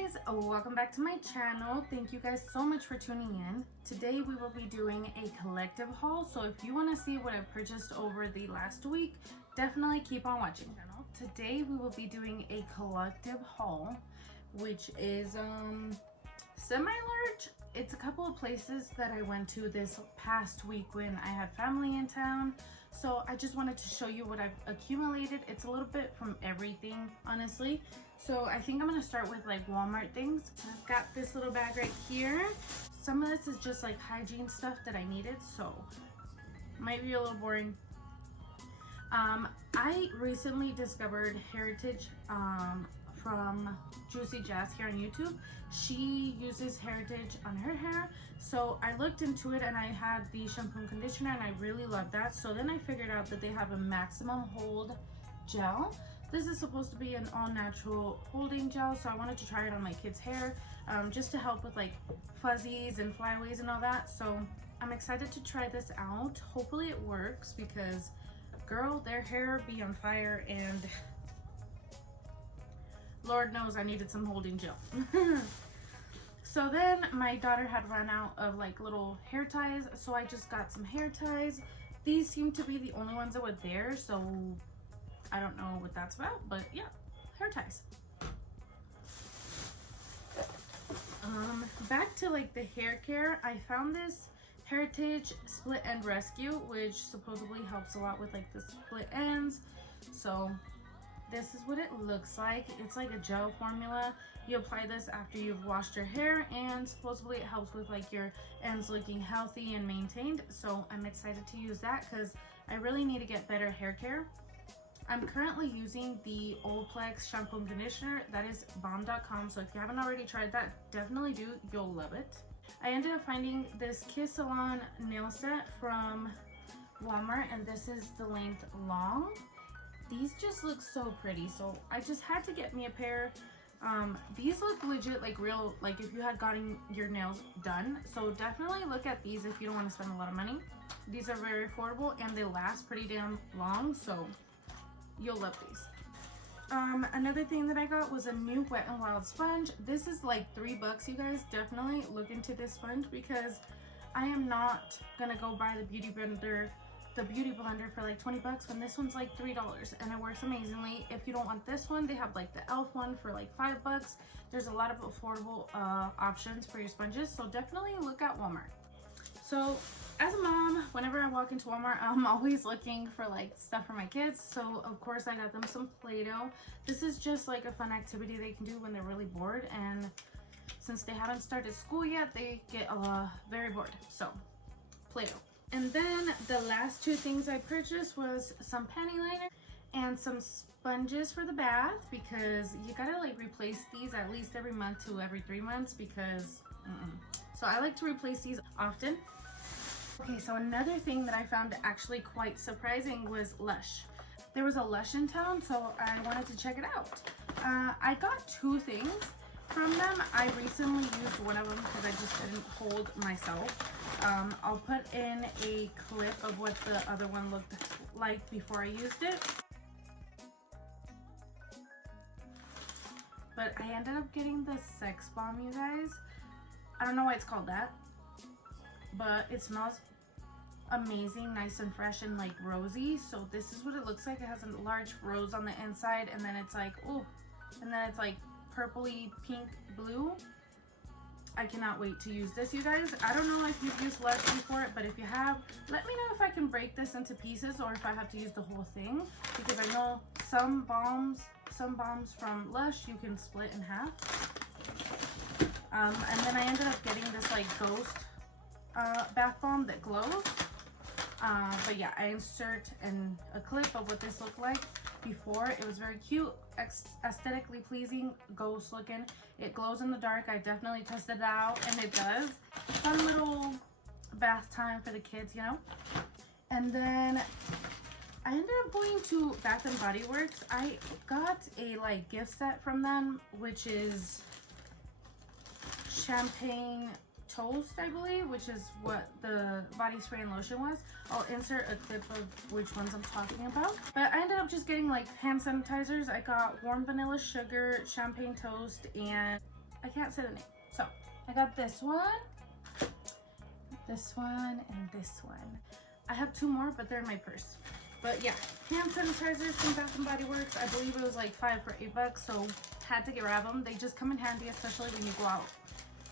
guys, welcome back to my channel. Thank you guys so much for tuning in. Today we will be doing a collective haul, so if you want to see what I purchased over the last week, definitely keep on watching. Today we will be doing a collective haul, which is semi-large. It's a couple of places that I went to this past week when I had family in town, so I just wanted to show you what I've accumulated. It's a little bit from everything, honestly. So I think I'm gonna start with like Walmart things. I've got this little bag right here. Some of this is just like hygiene stuff that I needed, so might be a little boring. I recently discovered Heritage from Juicy Jazz here on YouTube. She uses Heritage on her hair, so I looked into it and I had the shampoo and conditioner and I really love that. So then I figured out that they have a maximum hold gel. This is supposed to be an all-natural holding gel, so I wanted to try it on my kids' hair just to help with like fuzzies and flyaways and all that. So I'm excited to try this out. Hopefully it works because girl, their hair be on fire and Lord knows I needed some holding gel. So then my daughter had run out of like little hair ties, so I just got some hair ties. These seem to be the only ones that were there, so I don't know what that's about, but yeah, hair ties. Back to like the hair care, I found this Heritage Split End Rescue, which supposedly helps a lot with like the split ends. So this is what it looks like. It's like a gel formula. You apply this after you've washed your hair, and supposedly it helps with like your ends looking healthy and maintained. So I'm excited to use that because I really need to get better hair care. I'm currently using the Olaplex shampoo and conditioner. That is bomb.com, so if you haven't already tried that, definitely do. You'll love it. I ended up finding this Salon nail set from Walmart, and this is the length long. These just look so pretty, so I just had to get me a pair. These look legit like real, like if you had gotten your nails done. So definitely look at these if you don't want to spend a lot of money. These are very affordable and they last pretty damn long, so you'll love these. Another thing that I got was a new Wet n Wild sponge. This is like $3, you guys. Definitely look into this sponge because I am not gonna go buy the beauty blender for like $20 when this one's like $3 and it works amazingly. If you don't want this one, they have like the elf one for like $5. There's a lot of affordable options for your sponges, so definitely look at Walmart. So as a mom, whenever I walk into Walmart, I'm always looking for like stuff for my kids. So of course I got them some Play-Doh. This is just like a fun activity they can do when they're really bored, and since they haven't started school yet, they get very bored. So Play-Doh. And then the last two things I purchased was some panty liner and some sponges for the bath, because you gotta like replace these at least every month to every 3 months because so I like to replace these often. Okay, so another thing that I found actually quite surprising was Lush. There was a Lush in town, so I wanted to check it out. I got two things from them. I recently used one of them because I just didn't hold myself. I'll put in a clip of what the other one looked like before I used it. But I ended up getting the Sex Bomb, you guys. I don't know why it's called that, but it smells amazing, nice and fresh and like rosy. So this is what it looks like. It has a large rose on the inside, and then it's like, oh, and then it's like purpley pink blue. I cannot wait to use this, you guys. I don't know if you've used Lush before, but if you have, let me know if I can break this into pieces or if I have to use the whole thing, because I know some bombs from Lush you can split in half. And then I ended up getting this like ghost bath bomb that glows. But yeah, I insert a clip of what this looked like before. It was very cute, aesthetically pleasing, ghost looking. It glows in the dark. I definitely tested it out, and it does. Fun little bath time for the kids, you know. And then I ended up going to Bath and Body Works. I got a like gift set from them, which is champagne toast, I believe, which is what the body spray and lotion was. I'll insert a clip of which ones I'm talking about. But I ended up just getting like hand sanitizers. I got warm vanilla sugar, champagne toast, and I can't say the name. So I got this one, and this one. I have 2 more, but they're in my purse. But yeah, hand sanitizers from Bath & Body Works. I believe it was like 5 for $8, so had to grab them. They just come in handy, especially when you go out.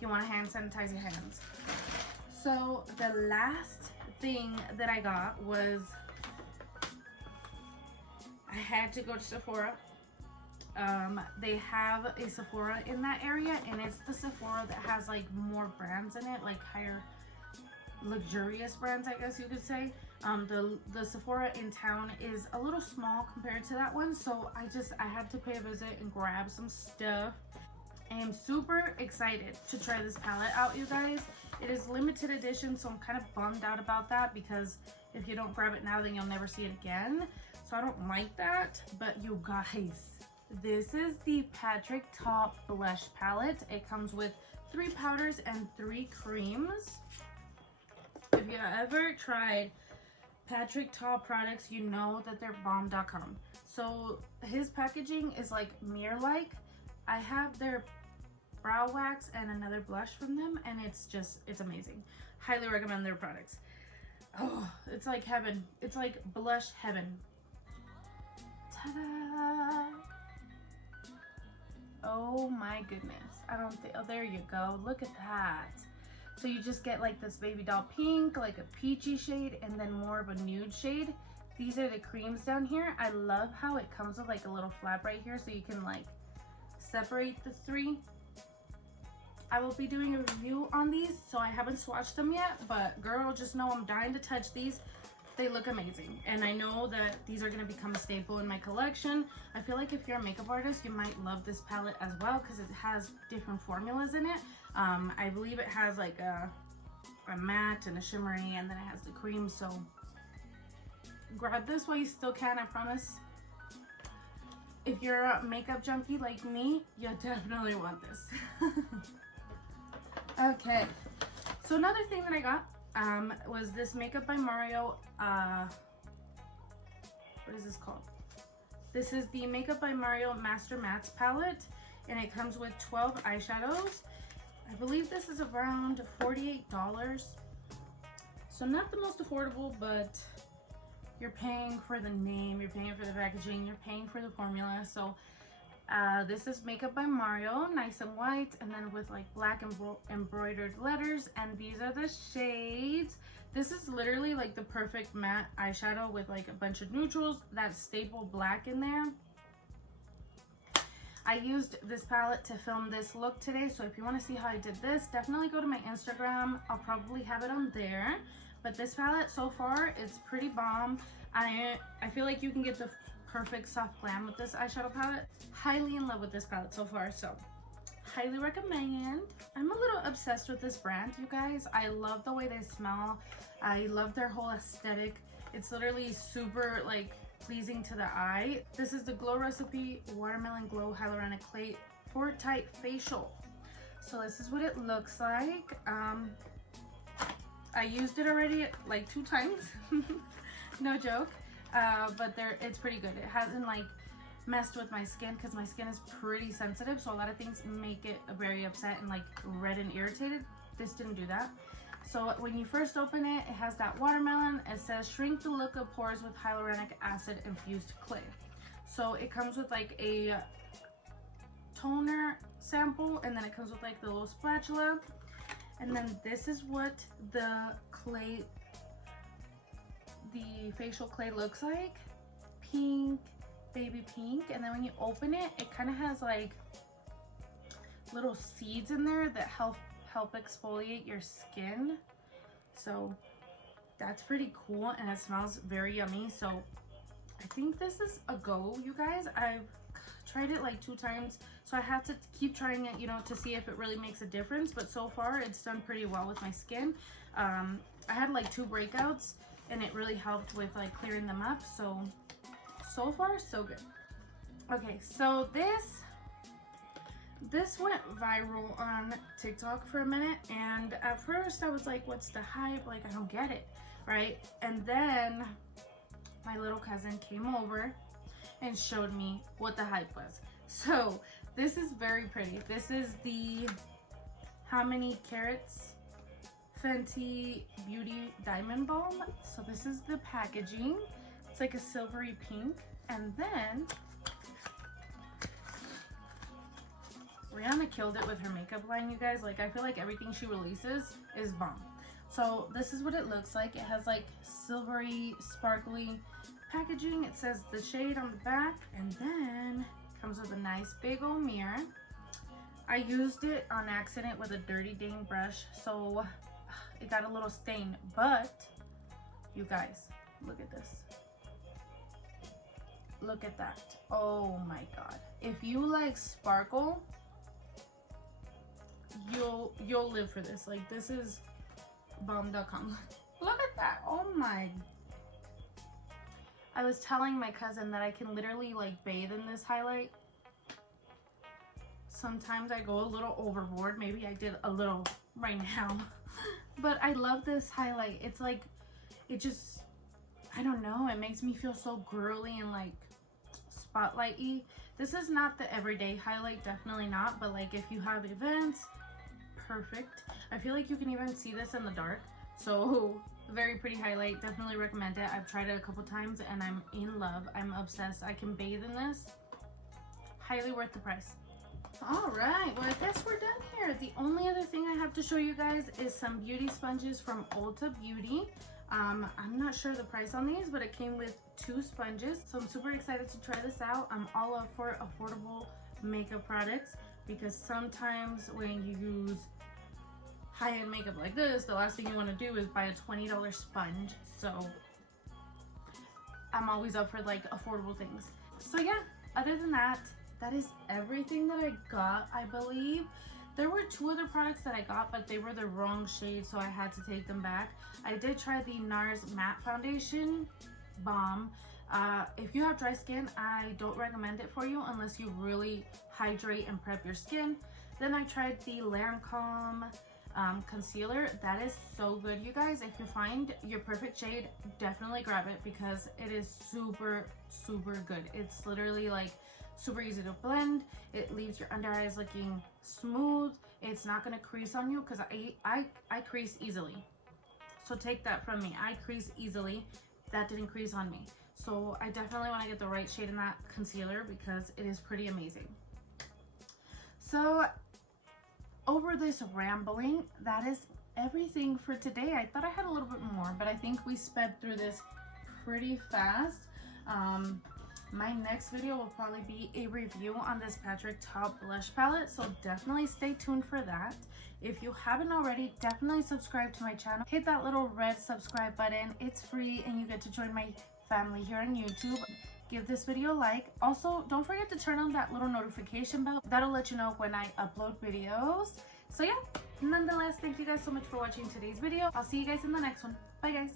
You want to hand sanitize your hands. So the last thing that I got was, I had to go to Sephora. They have a Sephora in that area, and it's the Sephora that has like more brands in it, like higher luxurious brands, I guess you could say. The Sephora in town is a little small compared to that one, so I had to pay a visit and grab some stuff. I am super excited to try this palette out, you guys. It is limited edition, so I'm kind of bummed out about that, because if you don't grab it now, then you'll never see it again. So I don't like that. But you guys, this is the Patrick Ta Blush Palette. It comes with 3 powders and 3 creams. If you ever tried Patrick Ta products, you know that they're bomb.com. So his packaging is like mirror-like. I have their brow wax and another blush from them, and it's amazing. Highly recommend their products. Oh, it's like heaven. It's like blush heaven. Ta-da! Oh my goodness. I don't think, oh, there you go. Look at that. So you just get like this baby doll pink, like a peachy shade, and then more of a nude shade. These are the creams down here. I love how it comes with like a little flap right here, so you can like separate the 3. I will be doing a review on these, so I haven't swatched them yet, but girl, just know I'm dying to touch these. They look amazing, and I know that these are going to become a staple in my collection. I feel like if you're a makeup artist, you might love this palette as well, because it has different formulas in it. I believe it has like a matte and a shimmery, and then it has the cream, so grab this while you still can. I promise, if you're a makeup junkie like me, you definitely want this. Okay, so another thing that I got was this Makeup by Mario, what is this called? This is the Makeup by Mario Master Mattes palette, and it comes with 12 eyeshadows. I believe this is around $48, so not the most affordable, but you're paying for the name, you're paying for the packaging, you're paying for the formula. So this is Makeup by Mario, nice and white, and then with like black embroidered letters, and these are the shades. This is literally like the perfect matte eyeshadow with like a bunch of neutrals, that staple black in there. I used this palette to film this look today, so if you want to see how I did this, definitely go to my Instagram. I'll probably have it on there. But this palette so far is pretty bomb. I feel like you can get the perfect soft glam with this eyeshadow palette. Highly in love with this palette so far, so highly recommend. I'm a little obsessed with this brand, you guys. I love the way they smell. I love their whole aesthetic. It's literally super like pleasing to the eye. This is the Glow Recipe Watermelon Glow Hyaluronic Clay Pore Tight Facial. So this is what it looks like. I used it already like 2 times. No joke. But it's pretty good. It hasn't like messed with my skin, because my skin is pretty sensitive, so a lot of things make it very upset and like red and irritated. This didn't do that. So when you first open it, it has that watermelon. It says shrink the look of pores with hyaluronic acid infused clay. So it comes with like a toner sample, and then it comes with like the little spatula, and then this is what the facial clay looks like. Pink, baby pink. And then when you open it, it kind of has like little seeds in there that help exfoliate your skin. So that's pretty cool, and it smells very yummy. So I think this is a go, you guys. I've tried it like 2 times, so I have to keep trying it, you know, to see if it really makes a difference. But so far it's done pretty well with my skin. I had like 2 breakouts, and it really helped with like clearing them up. So far so good. Okay, so this went viral on TikTok for a minute, and at first I was like, what's the hype? Like, I don't get it, right? And then my little cousin came over and showed me what the hype was. So This is very pretty. This is the How Many Carats Fenty Beauty Diamond Balm. So this is the packaging. It's like a silvery pink. And then Rihanna killed it with her makeup line, you guys. Like, I feel like everything she releases is bomb. So this is what it looks like. It has like silvery, sparkly packaging. It says the shade on the back, and then comes with a nice big old mirror. I used it on accident with a dirty dang brush, so it got a little stain. But you guys, look at this. Look at that. Oh my god. If you like sparkle, you'll live for this. Like, this is bomb.com. Look at that. Oh my. I was telling my cousin that I can literally like bathe in this highlight. Sometimes I go a little overboard. Maybe I did a little right now. But I love this highlight. It's like, it just, I don't know, it makes me feel so girly and like spotlighty. This is not the everyday highlight, definitely not, but like if you have events, perfect. I feel like you can even see this in the dark. So very pretty highlight, definitely recommend it. I've tried it a couple times and I'm in love. I'm obsessed. I can bathe in this. Highly worth the price. All right, well, I guess we're done here. The only other thing I have to show you guys is some beauty sponges from Ulta Beauty. I'm not sure the price on these, but it came with 2 sponges, so I'm super excited to try this out. I'm all up for affordable makeup products, because sometimes when you use high-end makeup like this, the last thing you want to do is buy a $20 sponge. So I'm always up for like affordable things. So yeah, other than that, that is everything that I got, I believe. There were 2 other products that I got, but they were the wrong shade, so I had to take them back. I did try the Nars Matte Foundation. Bomb. If you have dry skin, I don't recommend it for you unless you really hydrate and prep your skin. Then I tried the Lancome concealer. That is so good, you guys. If you find your perfect shade, definitely grab it, because it is super, super good. It's literally like super easy to blend. It leaves your under eyes looking smooth. It's not gonna crease on you, because I crease easily. So take that from me. I crease easily. That didn't crease on me. So I definitely want to get the right shade in that concealer, because it is pretty amazing. So over this rambling, that is everything for today. I thought I had a little bit more, but I think we sped through this pretty fast. My next video will probably be a review on this Patrick Top Blush palette, so definitely stay tuned for that. If you haven't already, definitely subscribe to my channel. Hit that little red subscribe button. It's free and you get to join my family here on YouTube. Give this video a like. Also, don't forget to turn on that little notification bell. That'll let you know when I upload videos. So yeah, nonetheless, thank you guys so much for watching today's video. I'll see you guys in the next one. Bye guys.